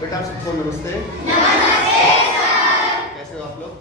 बेटा आप सबको नमस्ते। नमस्ते सर। कैसे हो आप लोग?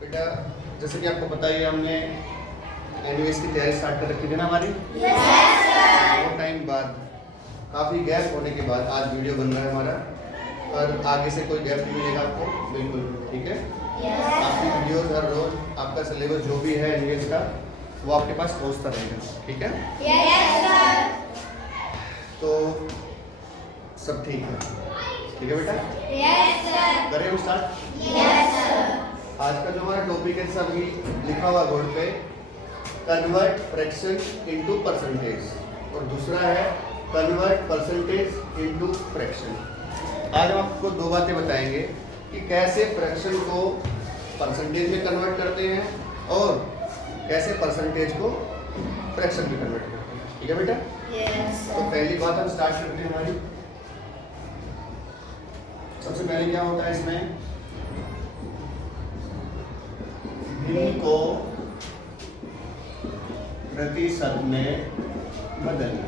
बेटा जैसे कि आपको पता ही है, हमने एनयूएस की तैयारी स्टार्ट कर रखी थी ना हमारी। Yes sir. बहुत टाइम बाद, काफ़ी गैप होने के बाद आज वीडियो बन रहा है हमारा, और आगे से कोई गैप नहीं मिलेगा आपको, बिल्कुल ठीक है। आपकी वीडियोस हर रोज आपका सिलेबस जो भी है एनयूएस का वो आपके पास पहुंचता रहेगा, ठीक है। Yes sir. तो सब ठीक है बेटा? Yes sir. करें हम स्टार्ट? Yes sir. आज का जो हमारा टॉपिक है सभी लिखा हुआ बोर्ड पे, कन्वर्ट फ्रैक्शन इनटू परसेंटेज, और दूसरा है कन्वर्ट परसेंटेज इनटू फ्रैक्शन। आज हम आपको दो बातें बताएंगे कि कैसे फ्रैक्शन को परसेंटेज में कन्वर्ट करते हैं और कैसे परसेंटेज को फ्रैक्शन में कन्वर्ट करते हैं, ठीक है बेटा? यस तो सर। पहली बात हम स्टार्ट करते हैं हमारी। सबसे पहले क्या होता है इसमें, भिन्न को प्रतिशत में बदलना,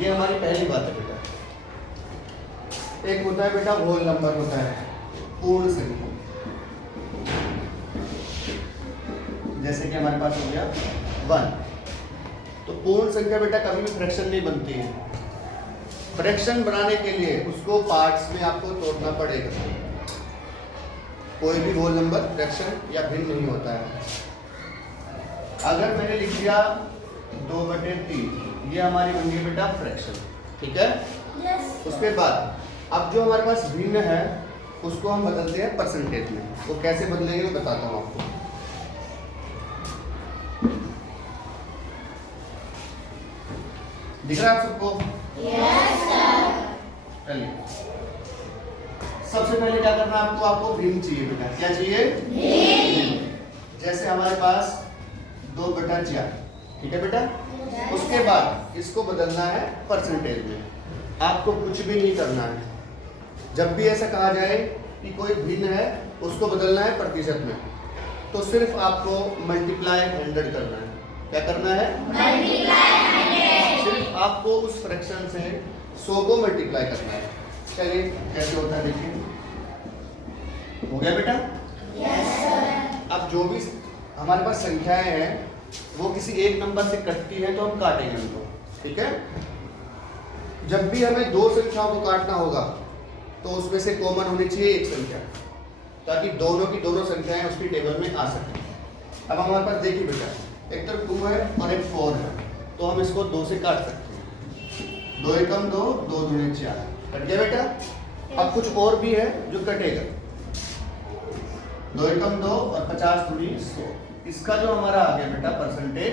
ये हमारी पहली बात है बेटा। एक होता है बेटा होल नंबर, होता है पूर्ण संख्या, जैसे कि हमारे पास हो गया 1। तो पूर्ण संख्या बेटा कभी भी फ्रैक्शन नहीं बनती है। फ्रैक्शन बनाने के लिए उसको पार्ट्स में आपको तोड़ना पड़ेगा। कोई भी होल नंबर फ्रैक्शन या भिन्न नहीं होता है। अगर मैंने लिख दिया 2/3, ये हमारी बन गई बेटा फ्रैक्शन, ठीक है। यस। उसके बाद अब जो हमारे पास भिन्न है उसको हम बदलते हैं परसेंटेज में। वो कैसे बदलेंगे मैं बताता हूँ आपको। दिख रहा है आप सबको? Yes sir. चलिए, सबसे पहले क्या करना है आपको, आपको भिन्न चाहिए बेटा। क्या चाहिए? भिन्न। जैसे हमारे पास 2/4, ठीक है बेटा। उसके बाद इसको बदलना है परसेंटेज में। आपको कुछ भी नहीं करना है। जब भी ऐसा कहा जाए कि कोई भिन्न है उसको बदलना है प्रतिशत में, तो सिर्फ आपको मल्टीप्लाई 100 करना है। क्या करना है? मल्टीप्लाई 100। सिर्फ आपको उस फ्रैक्शन से 100 को मल्टीप्लाई करना है। चलिए कैसे होता है देखिए। हो गया बेटा? Yes sir. अब जो भी हमारे पास संख्याएं हैं वो किसी एक नंबर से कटती है तो हम काटेंगे उनको, ठीक है। जब भी हमें दो संख्याओं को काटना होगा तो उसमें से कॉमन होनी चाहिए एक संख्या, ताकि दोनों की दोनों संख्याएं उसकी टेबल में आ सकें। अब हमारे पास देखिए बेटा, एक तो 2 है और एक 4 है, तो हम इसको 2 से काट सकते हैं। 2 एकम 2, 2 दूनी 4, कट गया बेटा। अब कुछ और भी है जो कटेगा। 2 एकम 2 और 50 दूनी 100। इसका जो हमारा आ गया बेटा परसेंटेज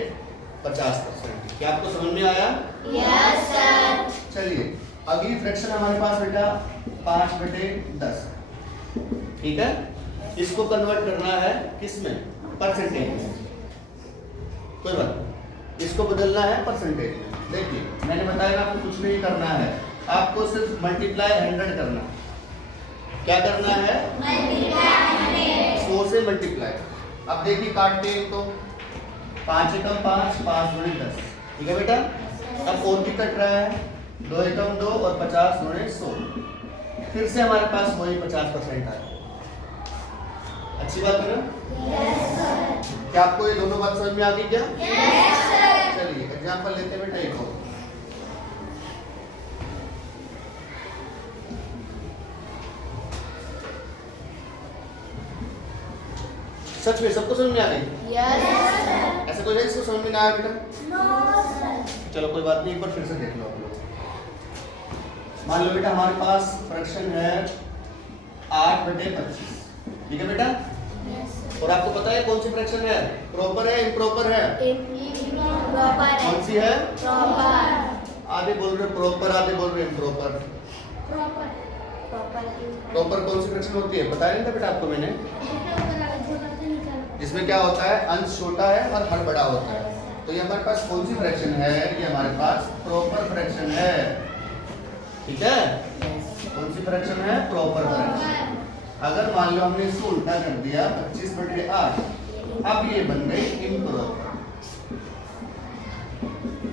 50%। क्या आपको समझ में आया? Yes sir. चलिए अगली फ्रैक्शन हमारे पास बेटा 5/10, ठीक है। इसको कन्वर्ट करना है किसमें? परसेंटेज में। कोई बात नहीं, इसको बदलना है परसेंटेज में। देखिए मैंने बताया आपको कुछ नहीं करना है, आपको सिर्फ मल्टीप्लाई 100 करना है। क्या करना है? मल्टीप्लाई 100 से मल्टीप्लाई। अब देखिए काटते हैं तो 5 एकम 5, 5 दूनी 10, ठीक है बेटा। अब और भी कट रहा है, 2 एकम 2 और 50 दूनी 100। फिर से हमारे पास वही 50% आया। अच्छी बात है ना? Yes sir. क्या आपको ये दोनों बात समझ में आ गई क्या? Yes sir. चलिए एग्जाम्पल लेते हैं बेटा एक और। सच में सबको समझ में आ गई? Yes sir. ऐसा कोई है जिसको समझ में ना आया बेटा? No sir. चलो कोई बात नहीं, एक बार फिर से देख लो आप लोग। मान लो बेटा हमारे पास फ्रैक्शन है 8/25, ठीक है बेटा। Yes sir. और आपको पता है कौन सी फ्रैक्शन है? प्रॉपर है, इम्प्रॉपर है? प्रॉपर है। कौन सी है? प्रॉपर। आधे बोल रहे प्रॉपर, आधे बोल रहे इम्प्रॉपर। प्रॉपर। प्रॉपर कौन सी फ्रैक्शन होती है? बताया नहीं था बेटा आपको मैंने। जिसमें क्या होता है, अंश छोटा है और हर बड़ा होता है। तो ये हमारे पास कौन सी फ्रैक्शन है? ये हमारे पास प्रॉपर फ्रैक्शन है, ठीक है। कौन सी फ्रैक्शन है? Proper fraction. अगर मान लो हमने इसको उल्टा कर दिया 25/8, अब ये बन गई इम्प्रॉपर,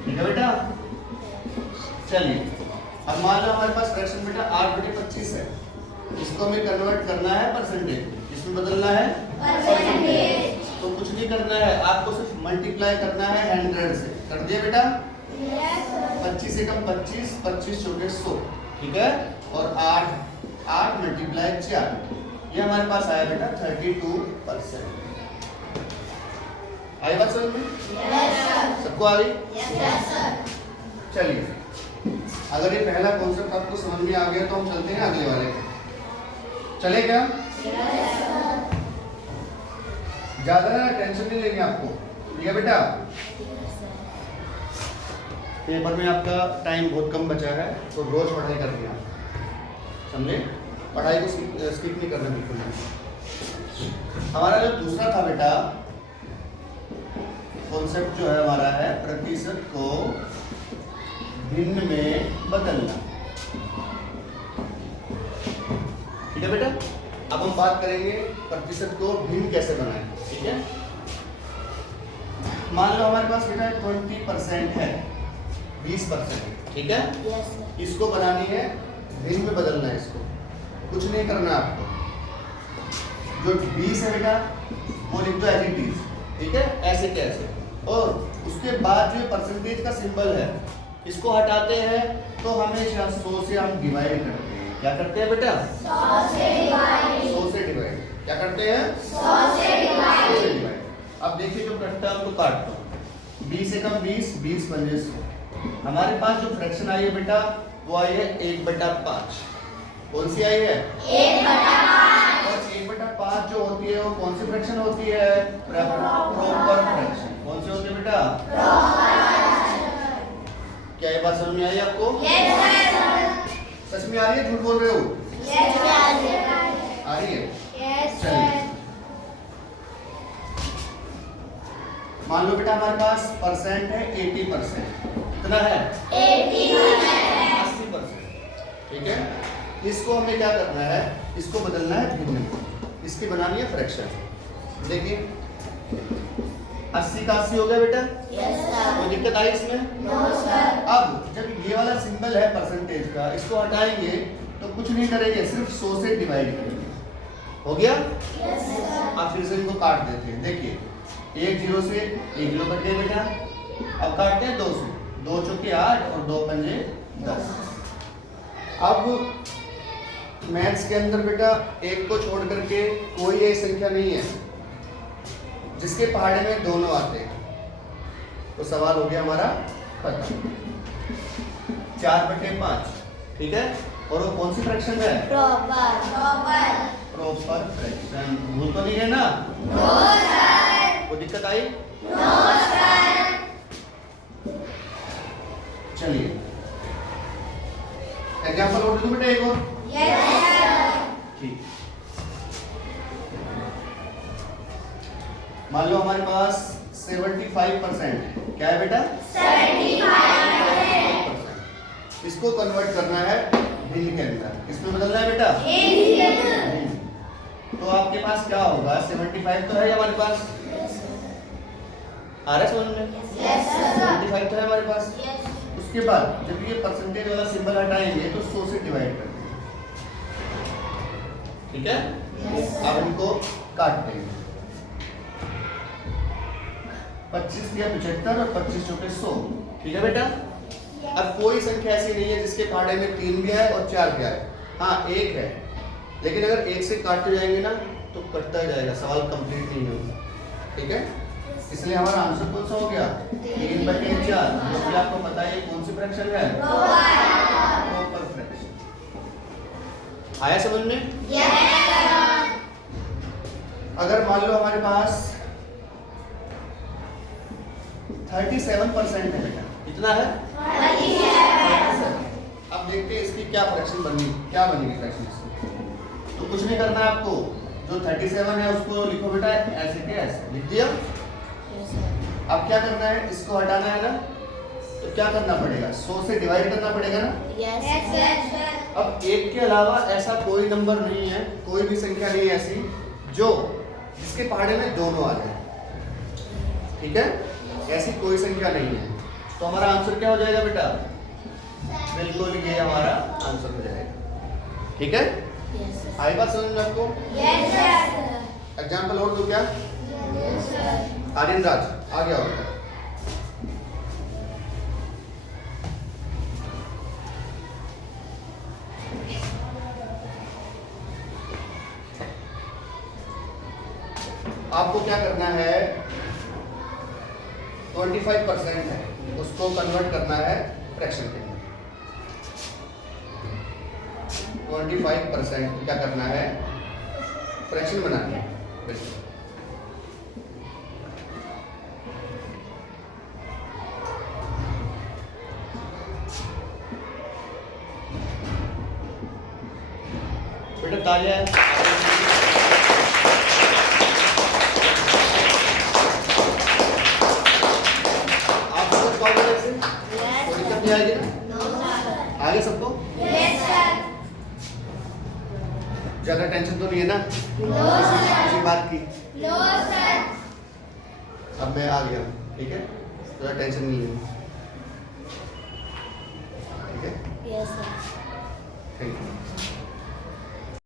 ठीक है बेटा। चलिए अब मान लो हमारे पास फ्रैक्शन बेटा 8/25 है, इसको हमें कन्वर्ट करना है परसेंटेज, इसमें बदलना है परसेंटेज। तो कुछ नहीं करना है, आपको सिर्फ मल्टीप्लाई करना है 100 से। कर दिया बेटा? 25 से कम 25, 25 चौके 100, ठीक है। और 8 मल्टीप्लाई 4, ये हमारे पास आया बेटा 32%। आई बात समझ में? सबको आ गई? चलिए अगर ये पहला कॉन्सेप्ट आपको समझ में आ गया तो हम चलते हैं अगले वाले पे। चले क्या? ज्यादा ना टेंशन नहीं लेनी आपको, ठीक है बेटा? पेपर में आपका टाइम बहुत कम बचा है तो रोज पढ़ाई करनी है, समझे? पढ़ाई को स्किप नहीं करना बिल्कुल नहीं। हमारा जो दूसरा था बेटा कॉन्सेप्ट जो है हमारा है प्रतिशत को भिन्न में बदलना, ठीक है बेटा? अब हम बात करेंगे प्रतिशत को भिन्न कैसे बनाएं, ठीक है? मान लो हमारे पास बेटा 20% है, 20%, ठीक है? इसको बनानी है भिन्न में बदलना है, इसको कुछ नहीं करना आपको। जो 20 है बेटा वो लिख दो एज इट इज, ठीक है? ऐसे कैसे, और उसके बाद जो परसेंटेज का सिंबल है इसको हटाते हैं तो हमेशा 100 से हम डिवाइड करते हैं। क्या करते हैं बेटा? 100 से डिवाइड। क्या करते हैं? 100 से डिवाइड। अब देखिए जो कटता है उसको काटता हूँ। 20 से कम 20, 20 पंजे 100। हमारे पास जो फ्रैक्शन आई है बेटा वो आई है 1/5। कौन सी आई है? 1/5। और 1/5 जो होती है वो कौन सी फ्रैक्शन होती है? Proper fraction. कौन सी होती है बेटा? क्या ये बात समझ में आई आपको? सच में आ रही है, झूठ बोल रहे हो? आ रही है? चलिए मान लो बेटा हमारे पास परसेंट है 80%। कितना है? 80%, ठीक है? इसको हमें क्या करना है? इसको बदलना है भिन्न, इसकी बनानी है फ्रैक्शन। देखिए 80 का 80 हो गया बेटा? कोई दिक्कत आई इसमें? अब जब ये वाला सिंबल है परसेंटेज का, इसको हटाएंगे तो कुछ नहीं करेंगे, सिर्फ 100 से डिवाइड करेंगे। हो गया? अब फिर से इनको काट देते हैं। देखिए 1 0 से 1 0 कट गए बेटा। अब काटते हैं 2 से, 2 चौके 8 और 2 पंजे 10। अब मैथ्स के अंदर बेटा एक को छोड़ करके कोई एक संख्या नहीं है जिसके पहाड़े में दोनों आते हैं, तो सवाल हो गया हमारा खत्म। 4/5, ठीक है? और वो कौन सी फ्रैक्शन है? Proper fraction. भूल तो नहीं है ना? कोई दिक्कत आई? चलिए एग्जाम्पल और दे दूं बेटा एक और? ठीक। मान लो हमारे पास 75% क्या है बेटा? 75%। इसको कन्वर्ट करना है भिन्न के अंदर, इसमें बदलना है बेटा भिन्न। तो आपके पास क्या होगा? 75 तो है हमारे पास, आ रहा है समझ में? 75 तो है हमारे पास। उसके बाद जब ये परसेंटेज वाला सिंबल हटाएंगे तो 100 से डिवाइड कर देंगे, ठीक है? अब इनको काट देंगे। 25 या 75 और 25 चौके 100, ठीक है बेटा? अब कोई संख्या ऐसी नहीं है जिसके पहाड़े में 3 भी आए और 4 भी आए। हाँ 1 है, लेकिन अगर 1 से काटते जाएंगे ना तो कटता जाएगा, सवाल कंप्लीट नहीं होगा, ठीक है? इसलिए हमारा आंसर कौन सा हो गया? 3/4। क्योंकि आपको पता है कौन सी फ्रैक्शन है? Proper fraction. आया समझ में? अगर मान लो हमारे पास 37% है बेटा, कितना है? 37। अब देखते हैं इसकी क्या फ्रैक्शन बनी, क्या बनेगी फ्रैक्शन इसकी। तो कुछ नहीं करना है आपको, जो 37 है उसको लिखो बेटा ऐसे के ऐसे, लिख दिया? अब क्या करना है? इसको हटाना है ना, तो क्या करना पड़ेगा? 100 से डिवाइड करना पड़ेगा ना? अब 1 के अलावा ऐसा कोई नंबर नहीं है, कोई भी संख्या नहीं है ऐसी जो जिसके पहाड़े में दोनों आ जाए, ठीक है? ऐसी कोई संख्या नहीं है। तो हमारा आंसर क्या हो जाएगा बेटा? बिल्कुल ये हमारा आंसर हो जाएगा। ठीक है, आई बात समझ में आपको? एग्जाम्पल और दो क्या? आर्यन राज आ गया होगा। आपको क्या करना है, 25% है उसको कन्वर्ट करना है फ्रैक्शन के अंदर। 25% क्या करना है, फ्रैक्शन बनाना है। बिल्कुल बेटा तालियां। आप सब कॉल करें से कोई दिक्कत नहीं आएगी ना? आगे सबको ज्यादा टेंशन तो नहीं है ना किसी बात की? अब मैं आ गया, ठीक है, ज्यादा टेंशन नहीं है।